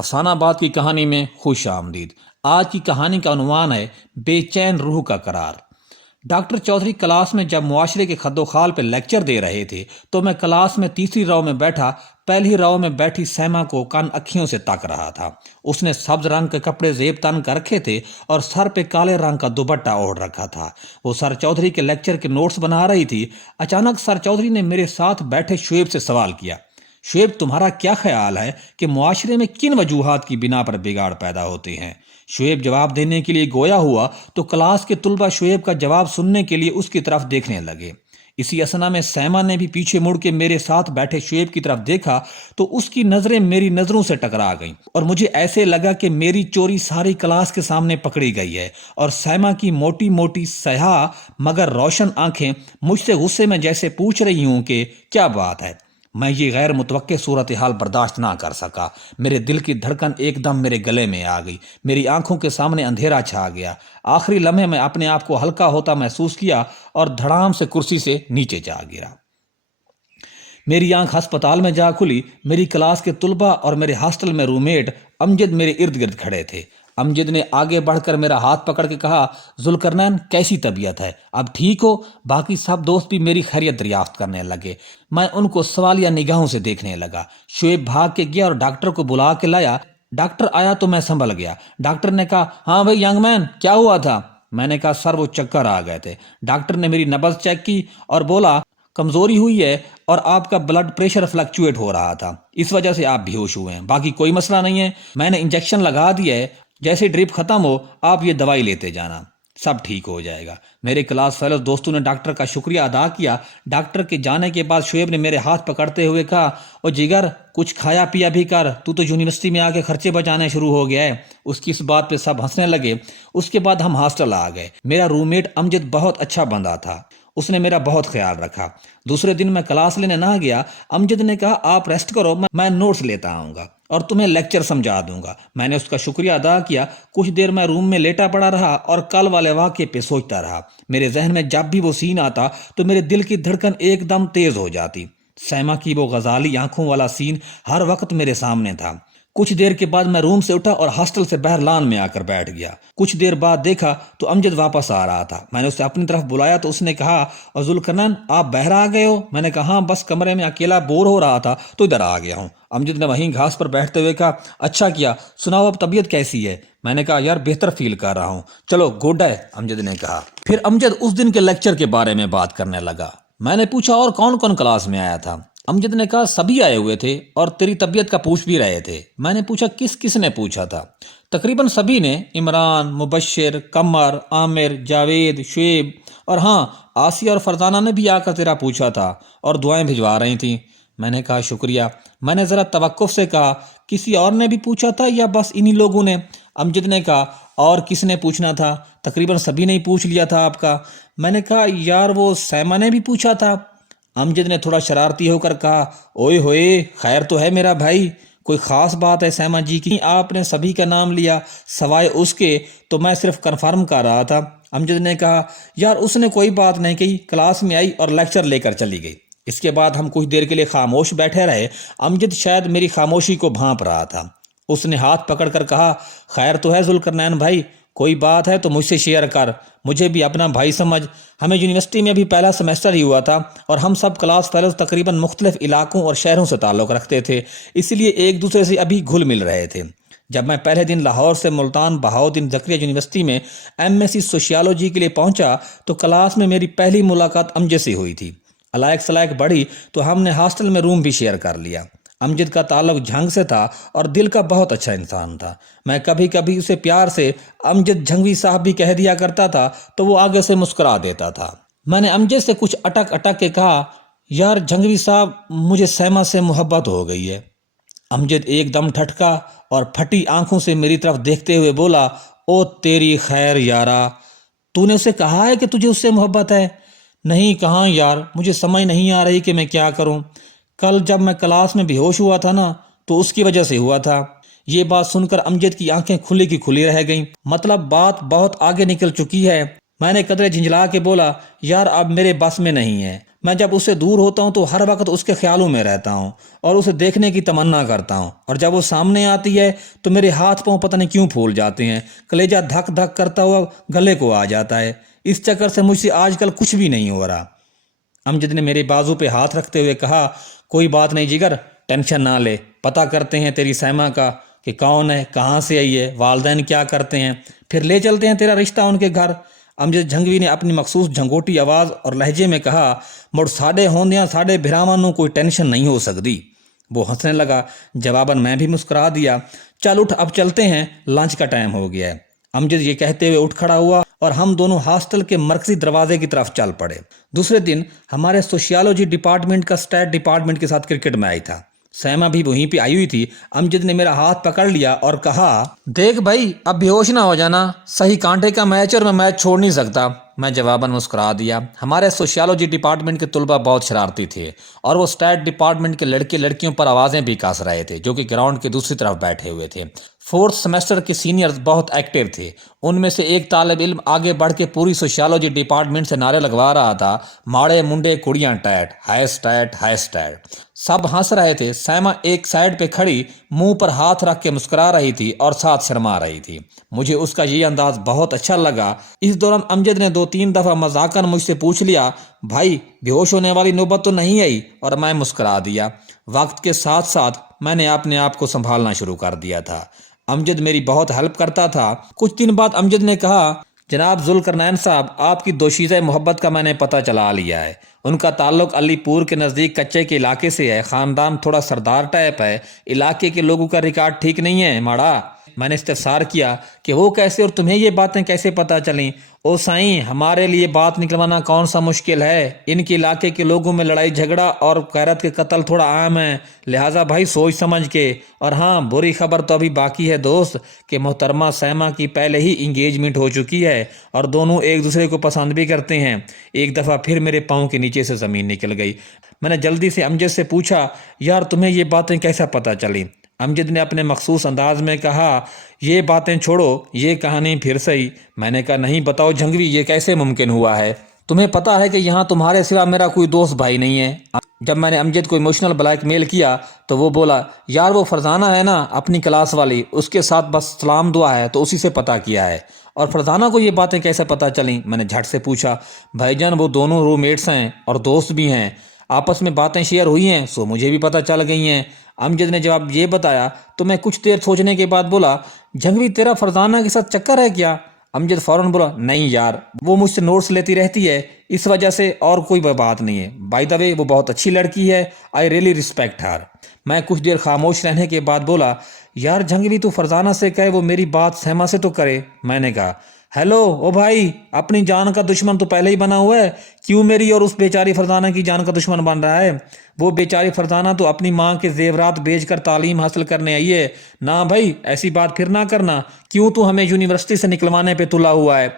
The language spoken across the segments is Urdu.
افسانہ آباد کی کہانی میں خوش آمدید۔ آج کی کہانی کا عنوان ہے بے چین روح کا قرار۔ ڈاکٹر چودھری کلاس میں جب معاشرے کے خد و خال پہ لیکچر دے رہے تھے تو میں کلاس میں تیسری رو میں بیٹھا پہلی رو میں بیٹھی سیما کو کن اکھیوں سے تک رہا تھا۔ اس نے سبز رنگ کے کپڑے زیب تن کر رکھے تھے اور سر پہ کالے رنگ کا دوپٹہ اوڑھ رکھا تھا۔ وہ سر چودھری کے لیکچر کے نوٹس بنا رہی تھی۔ اچانک سر چودھری نے میرے ساتھ بیٹھے شعیب سے سوال کیا، شعیب تمہارا کیا خیال ہے کہ معاشرے میں کن وجوہات کی بنا پر بگاڑ پیدا ہوتے ہیں؟ شعیب جواب دینے کے لیے گویا ہوا تو کلاس کے طلبہ شعیب کا جواب سننے کے لیے اس کی طرف دیکھنے لگے۔ اسی اثنا میں سیما نے بھی پیچھے مڑ کے میرے ساتھ بیٹھے شعیب کی طرف دیکھا تو اس کی نظریں میری نظروں سے ٹکرا گئیں اور مجھے ایسے لگا کہ میری چوری ساری کلاس کے سامنے پکڑی گئی ہے اور سیما کی موٹی موٹی سیاہ مگر روشن آنکھیں مجھ سے غصے میں جیسے پوچھ رہی ہوں کہ کیا بات ہے۔ میں یہ غیر متوقع صورتحال برداشت نہ کر سکا۔ میرے دل کی دھڑکن ایک دم میرے گلے میں آ گئی، میری آنکھوں کے سامنے اندھیرا چھا گیا۔ آخری لمحے میں اپنے آپ کو ہلکا ہوتا محسوس کیا اور دھڑام سے کرسی سے نیچے جا گرا۔ میری آنکھ ہسپتال میں جا کھلی۔ میری کلاس کے طلبہ اور میرے ہاسٹل میں روم میٹ امجد میرے ارد گرد کھڑے تھے۔ امجد نے آگے بڑھ کر میرا ہاتھ پکڑ کے کہا، ذوالقرنین کیسی طبیعت ہے؟ اب ٹھیک ہو؟ باقی سب دوست بھی میری خیریت دریافت کرنے لگے۔ میں ان کو سوالیہ نگاہوں سے دیکھنے لگا۔ شعیب بھاگ کے گیا اور ڈاکٹر کو بلا کے لایا۔ ڈاکٹر آیا تو میں سنبھل گیا۔ ڈاکٹر نے کہا، ہاں بھائی ینگ مین کیا ہوا تھا؟ میں نے کہا، سر وہ چکر آ گئے تھے۔ ڈاکٹر نے میری نبض چیک کی اور بولا، کمزوری ہوئی ہے اور آپ کا بلڈ پریشر فلکچویٹ ہو رہا تھا، اس وجہ سے آپ بیہوش ہوئے ہیں، باقی کوئی مسئلہ نہیں ہے۔ میں نے انجیکشن لگا دیا ہے، جیسے ڈرپ ختم ہو آپ یہ دوائی لیتے جانا، سب ٹھیک ہو جائے گا۔ میرے کلاس فیلوز دوستوں نے ڈاکٹر کا شکریہ ادا کیا۔ ڈاکٹر کے جانے کے بعد شعیب نے میرے ہاتھ پکڑتے ہوئے کہا، او جگر کچھ کھایا پیا بھی کر، تو یونیورسٹی میں آ کے خرچے بچانے شروع ہو گیا ہے۔ اس کی اس بات پہ سب ہنسنے لگے۔ اس کے بعد ہم ہاسٹل آ گئے۔ میرا روم میٹ امجد بہت اچھا بندہ تھا، اس نے میرا بہت خیال رکھا۔ دوسرے دن میں کلاس لینے نہ گیا۔ امجد نے کہا، آپ ریسٹ کرو، میں نوٹس لیتا آؤں گا اور تمہیں لیکچر سمجھا دوں گا۔ میں نے اس کا شکریہ ادا کیا۔ کچھ دیر میں روم میں لیٹا پڑا رہا اور کل والے واقعے پہ سوچتا رہا۔ میرے ذہن میں جب بھی وہ سین آتا تو میرے دل کی دھڑکن ایک دم تیز ہو جاتی۔ سیما کی وہ غزالی آنکھوں والا سین ہر وقت میرے سامنے تھا۔ کچھ دیر کے بعد میں روم سے اٹھا اور ہاسٹل سے باہر لان میں آ کر بیٹھ گیا۔ کچھ دیر بعد دیکھا تو امجد واپس آ رہا تھا۔ میں نے اسے اپنی طرف بلایا تو اس نے کہا، اور ذوالقرنین آپ باہر آ گئے ہو؟ میں نے کہا، ہاں بس کمرے میں اکیلا بور ہو رہا تھا تو ادھر آ گیا ہوں۔ امجد نے وہیں گھاس پر بیٹھتے ہوئے کہا، اچھا کیا، سناؤ اب طبیعت کیسی ہے؟ میں نے کہا، یار بہتر فیل کر رہا ہوں۔ چلو گڈ ہے، امجد نے کہا۔ پھر امجد اس دن کے لیکچر کے بارے میں بات کرنے لگا۔ میں نے پوچھا، اور کون کون کلاس میں آیا تھا؟ امجد نے کہا، سبھی آئے ہوئے تھے اور تیری طبیعت کا پوچھ بھی رہے تھے۔ میں نے پوچھا، کس کس نے پوچھا تھا؟ تقریباً سبھی نے، عمران، مبشر، قمر، عامر، جاوید، شعیب اور ہاں آسیہ اور فرزانہ نے بھی آ کر تیرا پوچھا تھا اور دعائیں بھجوا رہی تھیں۔ میں نے کہا، شکریہ۔ میں نے ذرا توقف سے کہا، کسی اور نے بھی پوچھا تھا یا بس انہی لوگوں نے؟ امجد نے کہا، اور کس نے پوچھنا تھا؟ تقریباً سبھی نے ہی پوچھ لیا تھا آپ کا۔ میں نے کہا، یار وہ سیما نے بھی پوچھا تھا۔ امجد نے تھوڑا شرارتی ہو کر کہا، اوئے ہوئے خیر تو ہے میرا بھائی، کوئی خاص بات ہے سیما جی کی؟ آپ نے سبھی کا نام لیا سوائے اس کے، تو میں صرف کنفرم کر رہا تھا۔ امجد نے کہا، یار اس نے کوئی بات نہیں کہی، کلاس میں آئی اور لیکچر لے کر چلی گئی۔ اس کے بعد ہم کچھ دیر کے لیے خاموش بیٹھے رہے۔ امجد شاید میری خاموشی کو بھانپ رہا تھا۔ اس نے ہاتھ پکڑ کر کہا، خیر تو ہے ذوالقرنین بھائی، کوئی بات ہے تو مجھ سے شیئر کر، مجھے بھی اپنا بھائی سمجھ۔ ہمیں یونیورسٹی میں بھی پہلا سمیسٹر ہی ہوا تھا اور ہم سب کلاس فیلوز تقریباً مختلف علاقوں اور شہروں سے تعلق رکھتے تھے، اس لیے ایک دوسرے سے ابھی گھل مل رہے تھے۔ جب میں پہلے دن لاہور سے ملتان بہاؤدین زکریا یونیورسٹی میں MSc سوشیالوجی کے لیے پہنچا تو کلاس میں میری پہلی ملاقات امجد سے ہوئی تھی۔ علائق سلائق بڑھی تو ہم نے ہاسٹل میں روم بھی شیئر کر لیا۔ امجد کا تعلق جھنگ سے تھا اور دل کا بہت اچھا انسان تھا۔ میں کبھی کبھی اسے پیار سے امجد جھنگوی صاحب بھی کہہ دیا کرتا تھا تو وہ آگے سے مسکرا دیتا تھا۔ میں نے امجد سے کچھ اٹک اٹک کے کہا، یار جھنگوی صاحب مجھے سیما سے محبت ہو گئی ہے۔ امجد ایک دم ٹھٹکا اور پھٹی آنکھوں سے میری طرف دیکھتے ہوئے بولا، او تیری خیر یارا، تو نے اسے کہا ہے کہ تجھے اس سے محبت ہے؟ نہیں کہاں یار، مجھے سمجھ نہیں آ رہی کہ میں کیا کروں۔ کل جب میں کلاس میں بے ہوش ہوا تھا نا تو اس کی وجہ سے ہوا تھا۔ یہ بات سن کر امجد کی آنکھیں کھلی کی کھلی رہ گئیں، مطلب بات بہت آگے نکل چکی ہے۔ میں نے قدرے جھنجلا کے بولا، یار اب میرے بس میں نہیں ہے، میں جب اس سے دور ہوتا ہوں تو ہر وقت اس کے خیالوں میں رہتا ہوں اور اسے دیکھنے کی تمنا کرتا ہوں، اور جب وہ سامنے آتی ہے تو میرے ہاتھ پاؤں پتہ نہیں کیوں پھول جاتے ہیں، کلیجہ دھک دھک کرتا ہوا گلے کو آ جاتا ہے۔ اس چکر سے مجھ سے آج کل کچھ بھی نہیں ہو رہا۔ امجد نے میرے بازو پہ ہاتھ رکھتے ہوئے کہا، کوئی بات نہیں جگر، ٹینشن نہ لے، پتہ کرتے ہیں تیری سیما کا کہ کون ہے، کہاں سے آئی ہے، والدین کیا کرتے ہیں، پھر لے چلتے ہیں تیرا رشتہ ان کے گھر۔ امجد جھنگوی نے اپنی مخصوص جھنگوٹی آواز اور لہجے میں کہا، مڑ ساڈے ہوندیاں ساڈے بھراواں نوں کوئی ٹینشن نہیں ہو سکتی۔ وہ ہنسنے لگا، جواباً میں بھی مسکرا دیا۔ چل اٹھ، اب چلتے ہیں، لنچ کا ٹائم ہو گیا ہے۔ امجد یہ کہتے ہوئے اٹھ کھڑا ہوا اور ہم دونوں ہاسٹل کے مرکزی دروازے کی طرف چل پڑے۔ دوسرے دن ہمارے سوشیالوجی ڈپارٹمنٹ کا اسٹیٹ ڈپارٹمنٹ کے ساتھ کرکٹ میچ تھا۔ سیما بھی وہیں پہ آئی ہوئی تھی۔ امجد نے میرا ہاتھ پکڑ لیا اور کہا، دیکھ بھائی، اب بے ہوش نہ ہو جانا، صحیح کانٹے کا میچ اور میں میچ چھوڑ نہیں سکتا۔ میں جواباً مسکرا دیا۔ ہمارے سوشیالوجی ڈپارٹمنٹ کے طلباء بہت شرارتی تھے اور وہ اسٹیٹ ڈپارٹمنٹ کے لڑکے لڑکیوں پر آوازیں بھی کاس رہے تھے جو کہ گراؤنڈ کے دوسری طرف بیٹھے ہوئے تھے۔ فورتھ سیمسٹر کے سینئرز بہت ایکٹیو تھے۔ ان میں سے ایک طالب علم آگے بڑھ کے پوری سوشیالوجی ڈپارٹمنٹ سے نعرے لگوا رہا تھا، ماڑے منڈے کڑیاں tight, high state high state. سب ہنس رہے تھے۔ سیما ایک سائیڈ پہ کھڑی منہ پر ہاتھ رکھ کے مسکرا رہی تھی اور ساتھ شرما رہی تھی۔ مجھے اس کا یہ انداز بہت اچھا لگا۔ اس دوران امجد نے 2-3 دفعہ مذاقاً مجھ سے پوچھ لیا، بھائی بے ہوش ہونے والی نوبت تو نہیں آئی؟ اور میں مسکرا دیا۔ وقت کے ساتھ ساتھ میں نے اپنے آپ کو سنبھالنا شروع کر دیا تھا۔ امجد میری بہت ہیلپ کرتا تھا۔ کچھ دن بعد امجد نے کہا، جناب ذوالقرنین صاحب، آپ کی دوشیزہ محبت کا میں نے پتہ چلا لیا ہے۔ ان کا تعلق علی پور کے نزدیک کچے کے علاقے سے ہے، خاندان تھوڑا سردار ٹائپ ہے، علاقے کے لوگوں کا ریکارڈ ٹھیک نہیں ہے ماڑا۔ میں نے استفسار کیا کہ وہ کیسے اور تمہیں یہ باتیں کیسے پتہ چلیں؟ او سائیں، ہمارے لیے بات نکلوانا کون سا مشکل ہے؟ ان کے علاقے کے لوگوں میں لڑائی جھگڑا اور غیرت کے قتل تھوڑا عام ہے، لہٰذا بھائی سوچ سمجھ کے۔ اور ہاں، بری خبر تو ابھی باقی ہے دوست کہ محترمہ سیما کی پہلے ہی انگیجمنٹ ہو چکی ہے اور دونوں ایک دوسرے کو پسند بھی کرتے ہیں۔ ایک دفعہ پھر میرے پاؤں کے نیچے سے زمین نکل گئی۔ میں نے جلدی سے امجد سے پوچھا، یار تمہیں یہ باتیں کیسا پتہ چلیں؟ امجد نے اپنے مخصوص انداز میں کہا، یہ باتیں چھوڑو، یہ کہانی پھر صحیح۔ میں نے کہا، نہیں بتاؤ جھنگوی، یہ کیسے ممکن ہوا ہے؟ تمہیں پتہ ہے کہ یہاں تمہارے سوا میرا کوئی دوست بھائی نہیں ہے۔ جب میں نے امجد کو ایموشنل بلیک میل کیا تو وہ بولا، یار وہ فرزانہ ہے نا اپنی کلاس والی، اس کے ساتھ بس سلام دعا ہے تو اسی سے پتہ کیا ہے۔ اور فرزانہ کو یہ باتیں کیسے پتہ چلیں؟ میں نے جھٹ سے پوچھا۔ بھائی جان وہ دونوں روم میٹس ہیں اور دوست بھی ہیں، آپس میں باتیں شیئر ہوئی ہیں سو مجھے بھی پتہ چل گئی ہیں۔ امجد نے جب یہ بتایا تو میں کچھ دیر سوچنے کے بعد بولا، جھنگوی تیرا فرزانہ کے ساتھ چکر ہے کیا؟ امجد فوراً بولا، نہیں یار، وہ مجھ سے نوٹس لیتی رہتی ہے اس وجہ سے، اور کوئی بات نہیں ہے۔ بائی دا وے وہ بہت اچھی لڑکی ہے، آئی ریئلی رسپیکٹ ہر۔ میں کچھ دیر خاموش رہنے کے بعد بولا، یار جھنگوی تو فرزانہ سے کہے وہ میری بات سیما سے تو کرے۔ میں نے کہا، ہیلو او بھائی، اپنی جان کا دشمن تو پہلے ہی بنا ہوا ہے، کیوں میری اور اس بیچاری فرزانہ کی جان کا دشمن بن رہا ہے؟ وہ بیچاری فرزانہ تو اپنی ماں کے زیورات بیچ کر تعلیم حاصل کرنے آئی ہے۔ نہ بھائی ایسی بات پھر نہ کرنا، کیوں تو ہمیں یونیورسٹی سے نکلوانے پہ تلا ہوا ہے۔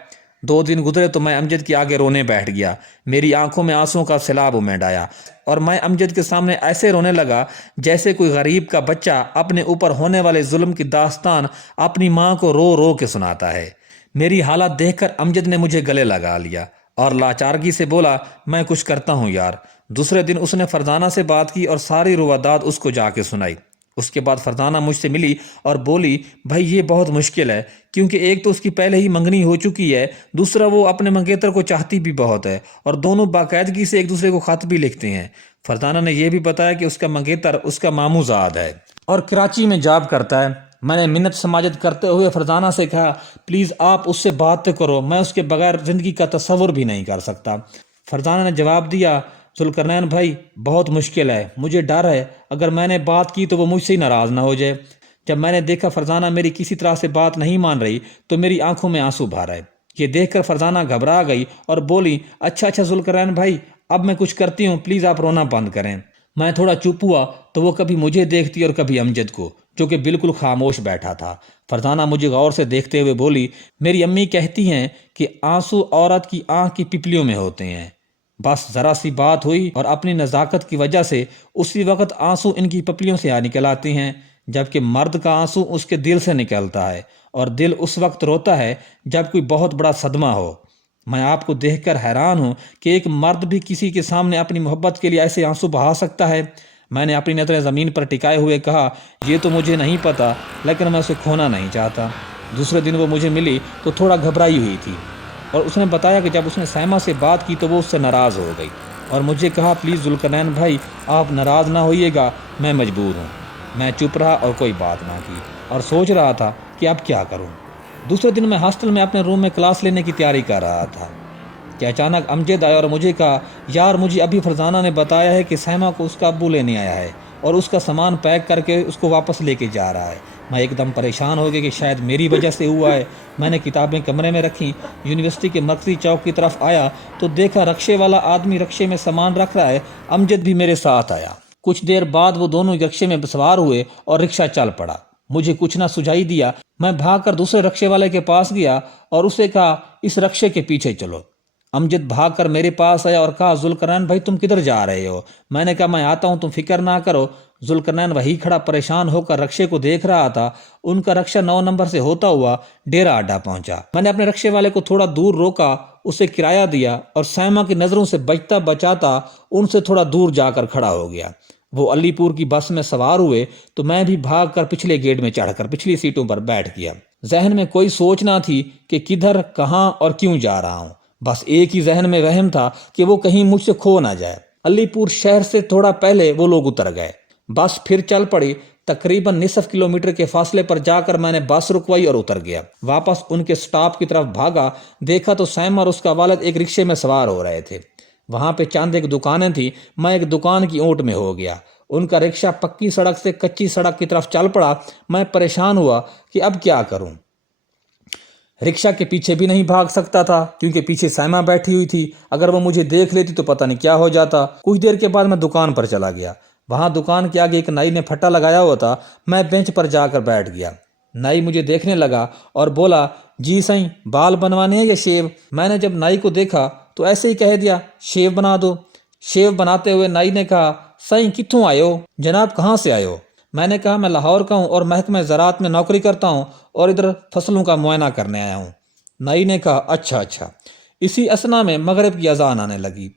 2 دن گزرے تو میں امجد کے آگے رونے بیٹھ گیا۔ میری آنکھوں میں آنسوں کا سیلاب امڈ آیا اور میں امجد کے سامنے ایسے رونے لگا جیسے کوئی غریب کا بچہ اپنے اوپر ہونے والے ظلم کی داستان اپنی ماں کو رو رو کے سناتا ہے۔ میری حالت دیکھ کر امجد نے مجھے گلے لگا لیا اور لاچارگی سے بولا، میں کچھ کرتا ہوں یار۔ دوسرے دن اس نے فرزانہ سے بات کی اور ساری رواداد اس کو جا کے سنائی۔ اس کے بعد فرزانہ مجھ سے ملی اور بولی، بھائی یہ بہت مشکل ہے، کیونکہ ایک تو اس کی پہلے ہی منگنی ہو چکی ہے، دوسرا وہ اپنے منگیتر کو چاہتی بھی بہت ہے اور دونوں باقاعدگی سے ایک دوسرے کو خط بھی لکھتے ہیں۔ فرزانہ نے یہ بھی بتایا کہ اس کا منگیتر اس کا ماموں زاد ہے اور کراچی میں جاب کرتا ہے۔ میں نے منت سماجت کرتے ہوئے فرزانہ سے کہا، پلیز آپ اس سے بات کرو، میں اس کے بغیر زندگی کا تصور بھی نہیں کر سکتا۔ فرزانہ نے جواب دیا، ذوالقرنین بھائی بہت مشکل ہے، مجھے ڈر ہے اگر میں نے بات کی تو وہ مجھ سے ہی ناراض نہ ہو جائے۔ جب میں نے دیکھا فرزانہ میری کسی طرح سے بات نہیں مان رہی تو میری آنکھوں میں آنسو بھر آئے۔ یہ دیکھ کر فرزانہ گھبرا گئی اور بولی، اچھا ذوالقرنین بھائی، اب میں کچھ کرتی ہوں، پلیز آپ رونا بند کریں۔ میں تھوڑا چپ ہوا تو وہ کبھی مجھے دیکھتی اور کبھی امجد کو، جو کہ بالکل خاموش بیٹھا تھا۔ فرزانہ مجھے غور سے دیکھتے ہوئے بولی، میری امی کہتی ہیں کہ آنسو عورت کی آنکھ کی پپلیوں میں ہوتے ہیں، بس ذرا سی بات ہوئی اور اپنی نزاکت کی وجہ سے اسی وقت آنسو ان کی پپلیوں سے نکل آتے ہیں، جبکہ مرد کا آنسو اس کے دل سے نکلتا ہے اور دل اس وقت روتا ہے جب کوئی بہت بڑا صدمہ ہو۔ میں آپ کو دیکھ کر حیران ہوں کہ ایک مرد بھی کسی کے سامنے اپنی محبت کے لیے ایسے آنسو بہا سکتا ہے۔ میں نے اپنی نظریں زمین پر ٹکائے ہوئے کہا، یہ تو مجھے نہیں پتا، لیکن میں اسے کھونا نہیں چاہتا۔ دوسرے دن وہ مجھے ملی تو تھوڑا گھبرائی ہوئی تھی، اور اس نے بتایا کہ جب اس نے سائمہ سے بات کی تو وہ اس سے ناراض ہو گئی، اور مجھے کہا، پلیز ذوالقرنین بھائی آپ ناراض نہ ہوئیے گا، میں مجبور ہوں۔ میں چپ رہا اور کوئی بات نہ کی، اور سوچ رہا تھا کہ اب کیا کروں۔ دوسرے دن میں ہاسٹل میں اپنے روم میں کلاس لینے کی تیاری کر رہا تھا کہ اچانک امجد آیا اور مجھے کہا، یار مجھے ابھی فرزانہ نے بتایا ہے کہ سائمہ کو اس کا ابو لینے آیا ہے اور اس کا سامان پیک کر کے اس کو واپس لے کے جا رہا ہے۔ میں ایک دم پریشان ہو گیا کہ شاید میری وجہ سے ہوا ہے۔ میں نے کتابیں کمرے میں رکھیں، یونیورسٹی کے مرکزی چوک کی طرف آیا تو دیکھا رکشے والا آدمی رکشے میں سامان رکھ رہا ہے۔ امجد بھی میرے ساتھ آیا۔ کچھ دیر بعد وہ دونوں رکشے میں سوار ہوئے اور رکشہ چل پڑا۔ مجھے کچھ نہ سجائی دیا، میں بھاگ کر دوسرے رکشے والے کے پاس گیا اور اسے کہا، اس رکشے کے پیچھے چلو۔ امجد بھاگ کر میرے پاس آیا اور کہا، ذوالقرنین بھائی تم کدھر جا رہے ہو؟ میں نے کہا، میں آتا ہوں، تم فکر نہ کرو۔ ذوالقرنین وہی کھڑا پریشان ہو کر رکشے کو دیکھ رہا تھا۔ ان کا رکشہ 9 نمبر سے ہوتا ہوا ڈیرا اڈا پہنچا۔ میں نے اپنے رکشے والے کو تھوڑا دور روکا، اسے کرایہ دیا اور سائمہ کی نظروں سے بچتا بچاتا ان سے تھوڑا دور جا کر کھڑا ہو گیا۔ وہ علی پور کی بس میں سوار ہوئے تو میں بھی بھاگ کر پچھلے گیٹ میں چڑھ کر پچھلی سیٹوں پر بیٹھ گیا۔ ذہن میں کوئی سوچ نہ تھی کہ کدھر، کہاں اور کیوں جا رہا ہوں، بس ایک ہی ذہن میں وہم تھا کہ وہ کہیں مجھ سے کھو نہ جائے۔ علی پور شہر سے تھوڑا پہلے وہ لوگ اتر گئے، بس پھر چل پڑی۔ تقریباً نصف کلومیٹر کے فاصلے پر جا کر میں نے بس رکوائی اور اتر گیا۔ واپس ان کے سٹاپ کی طرف بھاگا، دیکھا تو سائمہ اور اس کا والد ایک رکشے میں سوار ہو رہے تھے۔ وہاں پہ چند ایک دکانیں تھیں، میں ایک دکان کی اونٹ میں ہو گیا۔ ان کا رکشہ پکی سڑک سے کچی سڑک کی طرف چل پڑا۔ میں پریشان ہوا کہ اب کیا کروں۔ رکشہ کے پیچھے بھی نہیں بھاگ سکتا تھا کیونکہ پیچھے سائمہ بیٹھی ہوئی تھی، اگر وہ مجھے دیکھ لیتی تو پتہ نہیں کیا ہو جاتا۔ کچھ دیر کے بعد میں دکان پر چلا گیا۔ وہاں دکان کے آگے ایک نائی نے پھٹا لگایا ہوا تھا، میں بینچ پر جا کر بیٹھ گیا۔ نائی مجھے دیکھنے لگا اور بولا، جی سائیں بال بنوانے ہیں یا شیو؟ میں نے جب نائی کو دیکھا تو ایسے ہی کہہ دیا، شیو بنا دو۔ شیو بناتے ہوئے نائی نے کہا، سائیں کتوں آئے ہو؟ جناب کہاں سے آئے ہو؟ میں نے کہا، میں لاہور کا ہوں اور محکمہ زراعت میں نوکری کرتا ہوں اور ادھر فصلوں کا معائنہ کرنے آیا ہوں۔ نائی نے کہا، اچھا اچھا۔ اسی اثنا میں مغرب کی اذان آنے لگی۔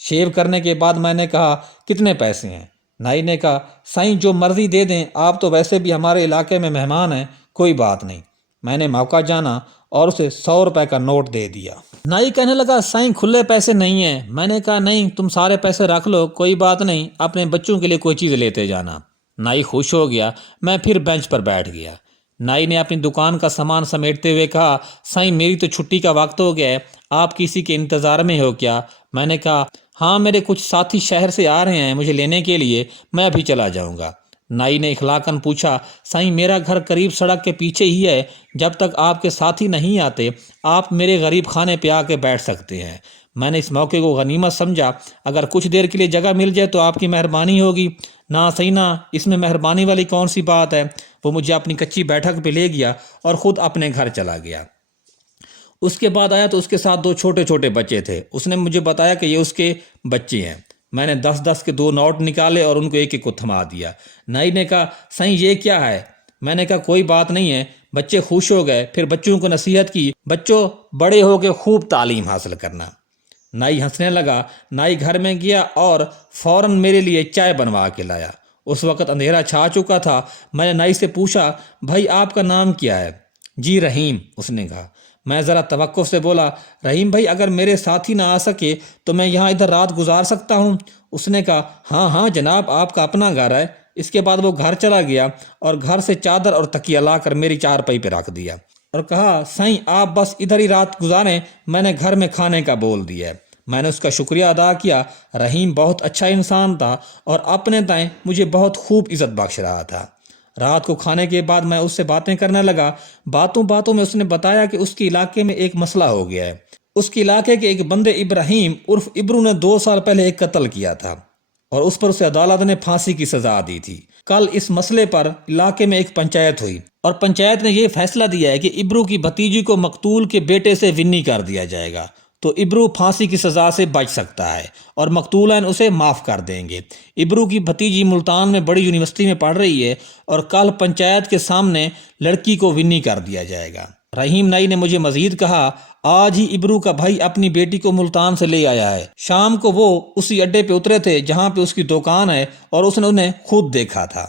شیو کرنے کے بعد میں نے کہا، کتنے پیسے ہیں؟ نائی نے کہا، سائیں جو مرضی دے دیں، آپ تو ویسے بھی ہمارے علاقے میں مہمان ہیں، کوئی بات نہیں۔ میں نے موقع جانا اور اسے 100 روپے کا نوٹ دے دیا۔ نائی کہنے لگا، سائیں کھلے پیسے نہیں ہیں۔ میں نے کہا، نہیں تم سارے پیسے رکھ لو، کوئی بات نہیں، اپنے بچوں کے لیے کوئی چیز لیتے جانا۔ نائی خوش ہو گیا۔ میں پھر بینچ پر بیٹھ گیا۔ نائی نے اپنی دکان کا سامان سمیٹتے ہوئے کہا، سائیں میری تو چھٹی کا وقت ہو گیا ہے، آپ کسی کے انتظار میں ہو کیا؟ میں نے کہا، ہاں میرے کچھ ساتھی شہر سے آ رہے ہیں مجھے لینے کے لیے، میں ابھی چلا جاؤں گا۔ نائی نے اخلاقاً پوچھا، سائیں میرا گھر قریب سڑک کے پیچھے ہی ہے، جب تک آپ کے ساتھی نہیں آتے آپ میرے غریب خانے پہ آ کے بیٹھ سکتے ہیں۔ میں نے اس موقع کو غنیمت سمجھا، اگر کچھ دیر کے لیے جگہ مل جائے تو آپ کی مہربانی ہوگی۔ نہ سہی نہ، اس میں مہربانی والی کون سی بات ہے؟ وہ مجھے اپنی کچی بیٹھک پہ لے گیا اور خود اپنے گھر چلا گیا۔ اس کے بعد آیا تو اس کے ساتھ 2 چھوٹے چھوٹے بچے تھے۔ اس نے مجھے بتایا کہ یہ اس کے بچے ہیں۔ میں نے 10-10 کے 2 نوٹ نکالے اور ان کو ایک ایک کو تھما دیا۔ نائی نے کہا، سائیں یہ کیا ہے؟ میں نے کہا، کوئی بات نہیں ہے۔ بچے خوش ہو گئے، پھر بچوں کو نصیحت کی، بچوں بڑے ہو کے خوب تعلیم حاصل کرنا۔ نائی ہنسنے لگا۔ نائی گھر میں گیا اور فوراً میرے لیے چائے بنوا کے لایا۔ اس وقت اندھیرا چھا چکا تھا۔ میں نے نائی سے پوچھا، بھائی آپ کا نام کیا ہے؟ جی رحیم، اس نے کہا۔ میں ذرا توقف سے بولا، رحیم بھائی اگر میرے ساتھی نہ آ سکے تو میں یہاں ادھر رات گزار سکتا ہوں؟ اس نے کہا، ہاں ہاں جناب، آپ کا اپنا گھر ہے۔ اس کے بعد وہ گھر چلا گیا اور گھر سے چادر اور تکیہ لا کر میری چارپائی پہ رکھ دیا اور کہا، سائیں آپ بس ادھر ہی رات گزاریں، میں نے گھر میں کھانے کا بول دیا ہے۔ میں نے اس کا شکریہ ادا کیا۔ رحیم بہت اچھا انسان تھا اور اپنے تائیں مجھے بہت خوب عزت بخش رہا تھا۔ رات کو کھانے کے بعد میں اس سے باتیں کرنے لگا۔ باتوں باتوں میں اس نے بتایا کہ اس کے علاقے میں ایک مسئلہ ہو گیا ہے۔ اس کے علاقے کے ایک بندے ابراہیم عرف ابرو نے 2 سال پہلے ایک قتل کیا تھا اور اس پر اسے عدالت نے پھانسی کی سزا دی تھی۔ کل اس مسئلے پر علاقے میں ایک پنچایت ہوئی اور پنچایت نے یہ فیصلہ دیا ہے کہ ابرو کی بھتیجی کو مقتول کے بیٹے سے ونی کر دیا جائے گا تو ابرو پھانسی کی سزا سے بچ سکتا ہے اور مقتولین اسے معاف کر دیں گے۔ ابرو کی بھتیجی ملتان میں بڑی یونیورسٹی میں پڑھ رہی ہے اور کل پنچایت کے سامنے لڑکی کو ونی کر دیا جائے گا۔ رحیم نائی نے مجھے مزید کہا، آج ہی ابرو کا بھائی اپنی بیٹی کو ملتان سے لے آیا ہے۔ شام کو وہ اسی اڈے پہ اترے تھے جہاں پہ اس کی دکان ہے اور اس نے انہیں خود دیکھا تھا۔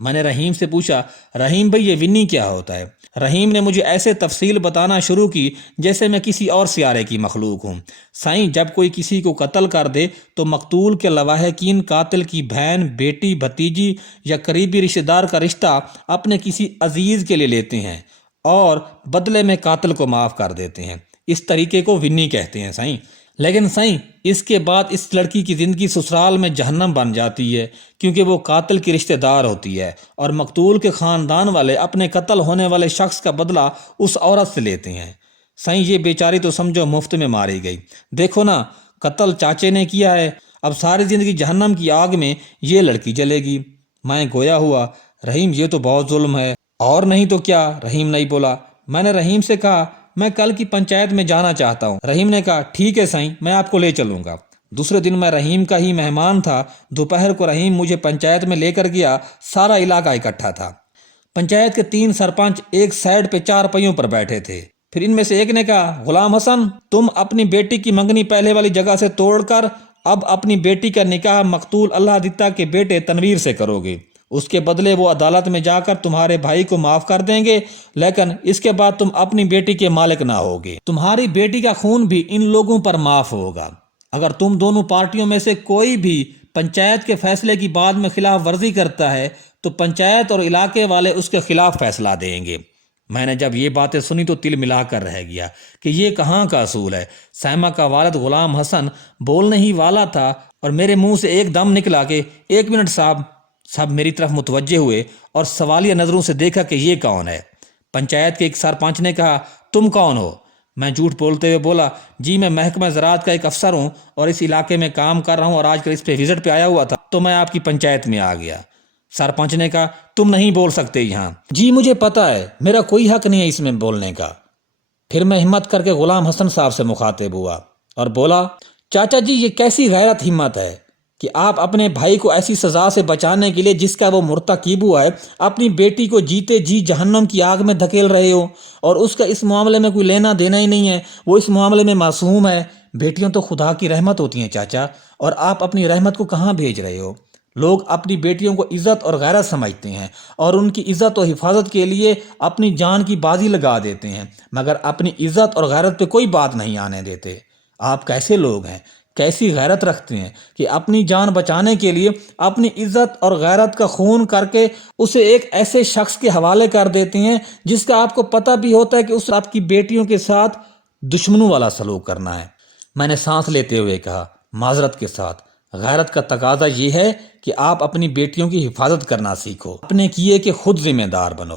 میں نے رحیم سے پوچھا، رحیم بھائی یہ ونی کیا ہوتا ہے؟ رحیم نے مجھے ایسے تفصیل بتانا شروع کی جیسے میں کسی اور سیارے کی مخلوق ہوں۔ سائیں، جب کوئی کسی کو قتل کر دے تو مقتول کے لواحقین قاتل کی بہن، بیٹی، بھتیجی یا قریبی رشتہ دار کا رشتہ اپنے کسی عزیز کے لیے لیتے ہیں اور بدلے میں قاتل کو معاف کر دیتے ہیں۔ اس طریقے کو ونی کہتے ہیں سائیں۔ لیکن سائیں، اس کے بعد اس لڑکی کی زندگی سسرال میں جہنم بن جاتی ہے، کیونکہ وہ قاتل کی رشتہ دار ہوتی ہے اور مقتول کے خاندان والے اپنے قتل ہونے والے شخص کا بدلہ اس عورت سے لیتے ہیں۔ سائیں، یہ بیچاری تو سمجھو مفت میں ماری گئی۔ دیکھو نا، قتل چاچے نے کیا ہے، اب ساری زندگی جہنم کی آگ میں یہ لڑکی جلے گی۔ میں گویا ہوا، رحیم یہ تو بہت ظلم ہے۔ اور نہیں تو کیا، رحیم نہیں بولا۔ میں نے رحیم سے کہا، میں کل کی پنچایت میں جانا چاہتا ہوں۔ رحیم نے کہا، ٹھیک ہے سائیں، میں آپ کو لے چلوں گا۔ دوسرے دن میں رحیم کا ہی مہمان تھا۔ دوپہر کو رحیم مجھے پنچایت میں لے کر گیا۔ سارا علاقہ اکٹھا تھا۔ پنچایت کے 3 سرپنچ ایک سائیڈ پہ 4 پہیوں پر بیٹھے تھے۔ پھر ان میں سے ایک نے کہا، غلام حسن، تم اپنی بیٹی کی منگنی پہلے والی جگہ سے توڑ کر اب اپنی بیٹی کا نکاح مقتول اللہ دتا کے بیٹے تنویر سے کرو گے۔ اس کے بدلے وہ عدالت میں جا کر تمہارے بھائی کو معاف کر دیں گے، لیکن اس کے بعد تم اپنی بیٹی کے مالک نہ ہوگے۔ تمہاری بیٹی کا خون بھی ان لوگوں پر معاف ہوگا۔ اگر تم دونوں پارٹیوں میں سے کوئی بھی پنچایت کے فیصلے کی بعد میں خلاف ورزی کرتا ہے تو پنچایت اور علاقے والے اس کے خلاف فیصلہ دیں گے۔ میں نے جب یہ باتیں سنی تو تل ملا کر رہ گیا کہ یہ کہاں کا اصول ہے۔ سائمہ کا والد غلام حسن بولنے ہی والا تھا اور میرے منہ سے ایک دم نکلا کہ 1 منٹ صاحب۔ سب میری طرف متوجہ ہوئے اور سوالیہ نظروں سے دیکھا کہ یہ کون ہے۔ پنچایت کے ایک سرپنچ نے کہا، تم کون ہو؟ میں جھوٹ بولتے ہوئے بولا، جی میں محکمہ زراعت کا ایک افسر ہوں اور اس علاقے میں کام کر رہا ہوں اور آج کل اس پہ وزٹ پہ آیا ہوا تھا تو میں آپ کی پنچایت میں آ گیا۔ سرپنچ نے کہا، تم نہیں بول سکتے یہاں۔ جی مجھے پتا ہے، میرا کوئی حق نہیں ہے اس میں بولنے کا۔ پھر میں ہمت کر کے غلام حسن صاحب سے مخاطب ہوا اور بولا، چاچا جی یہ کیسی غیرت ہمت ہے کہ آپ اپنے بھائی کو ایسی سزا سے بچانے کے لیے جس کا وہ مرتکب ہوا ہے اپنی بیٹی کو جیتے جی جہنم کی آگ میں دھکیل رہے ہو، اور اس کا اس معاملے میں کوئی لینا دینا ہی نہیں ہے، وہ اس معاملے میں معصوم ہے۔ بیٹیاں تو خدا کی رحمت ہوتی ہیں چاچا، اور آپ اپنی رحمت کو کہاں بھیج رہے ہو؟ لوگ اپنی بیٹیوں کو عزت اور غیرت سمجھتے ہیں اور ان کی عزت و حفاظت کے لیے اپنی جان کی بازی لگا دیتے ہیں، مگر اپنی عزت اور غیرت پہ کوئی بات نہیں آنے دیتے۔ آپ کیسے لوگ ہیں، کیسی غیرت رکھتے ہیں کہ اپنی جان بچانے کے لیے اپنی عزت اور غیرت کا خون کر کے اسے ایک ایسے شخص کے حوالے کر دیتے ہیں جس کا آپ کو پتہ بھی ہوتا ہے کہ اس آپ کی بیٹیوں کے ساتھ دشمنوں والا سلوک کرنا ہے۔ میں نے سانس لیتے ہوئے کہا، معذرت کے ساتھ، غیرت کا تقاضا یہ ہے کہ آپ اپنی بیٹیوں کی حفاظت کرنا سیکھو، اپنے کیے کہ خود ذمہ دار بنو۔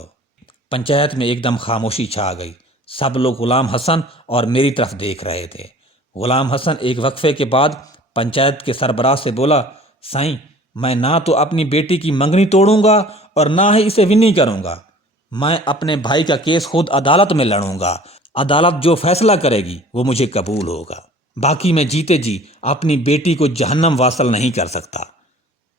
پنچایت میں ایک دم خاموشی چھا گئی۔ سب لوگ غلام حسن اور میری طرف دیکھ رہے تھے۔ غلام حسن ایک وقفے کے بعد پنچایت کے سربراہ سے بولا، سائیں میں نہ تو اپنی بیٹی کی منگنی توڑوں گا اور نہ ہی اسے ونی کروں گا۔ میں اپنے بھائی کا کیس خود عدالت میں لڑوں گا۔ عدالت جو فیصلہ کرے گی وہ مجھے قبول ہوگا، باقی میں جیتے جی اپنی بیٹی کو جہنم واصل نہیں کر سکتا۔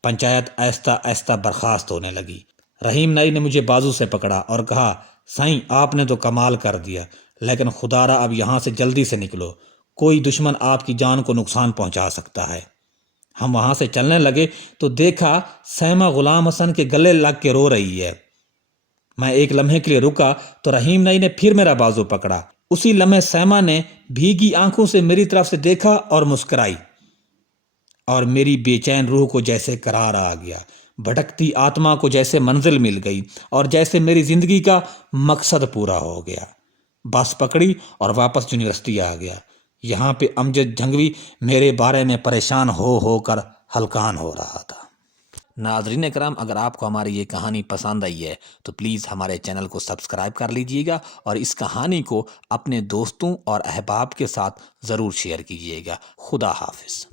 پنچایت آہستہ آہستہ برخاست ہونے لگی۔ رحیم نائی نے مجھے بازو سے پکڑا اور کہا، سائیں آپ نے تو کمال کر دیا، لیکن خدا را اب یہاں سے جلدی سے نکلو، کوئی دشمن آپ کی جان کو نقصان پہنچا سکتا ہے۔ ہم وہاں سے چلنے لگے تو دیکھا سائمہ غلام حسن کے گلے لگ کے رو رہی ہے۔ میں ایک لمحے کے لیے رکا تو رحیم نائی نے پھر میرا بازو پکڑا۔ اسی لمحے سائمہ نے بھیگی آنکھوں سے میری طرف سے دیکھا اور مسکرائی، اور میری بے چین روح کو جیسے قرار آ گیا، بھٹکتی آتما کو جیسے منزل مل گئی اور جیسے میری زندگی کا مقصد پورا ہو گیا۔ بس پکڑی اور واپس یونیورسٹی آ گیا۔ یہاں پہ امجد جھنگوی میرے بارے میں پریشان ہو کر ہلکان ہو رہا تھا۔ ناظرین کرام، اگر آپ کو ہماری یہ کہانی پسند آئی ہے تو پلیز ہمارے چینل کو سبسکرائب کر لیجئے گا اور اس کہانی کو اپنے دوستوں اور احباب کے ساتھ ضرور شیئر کیجئے گا۔ خدا حافظ۔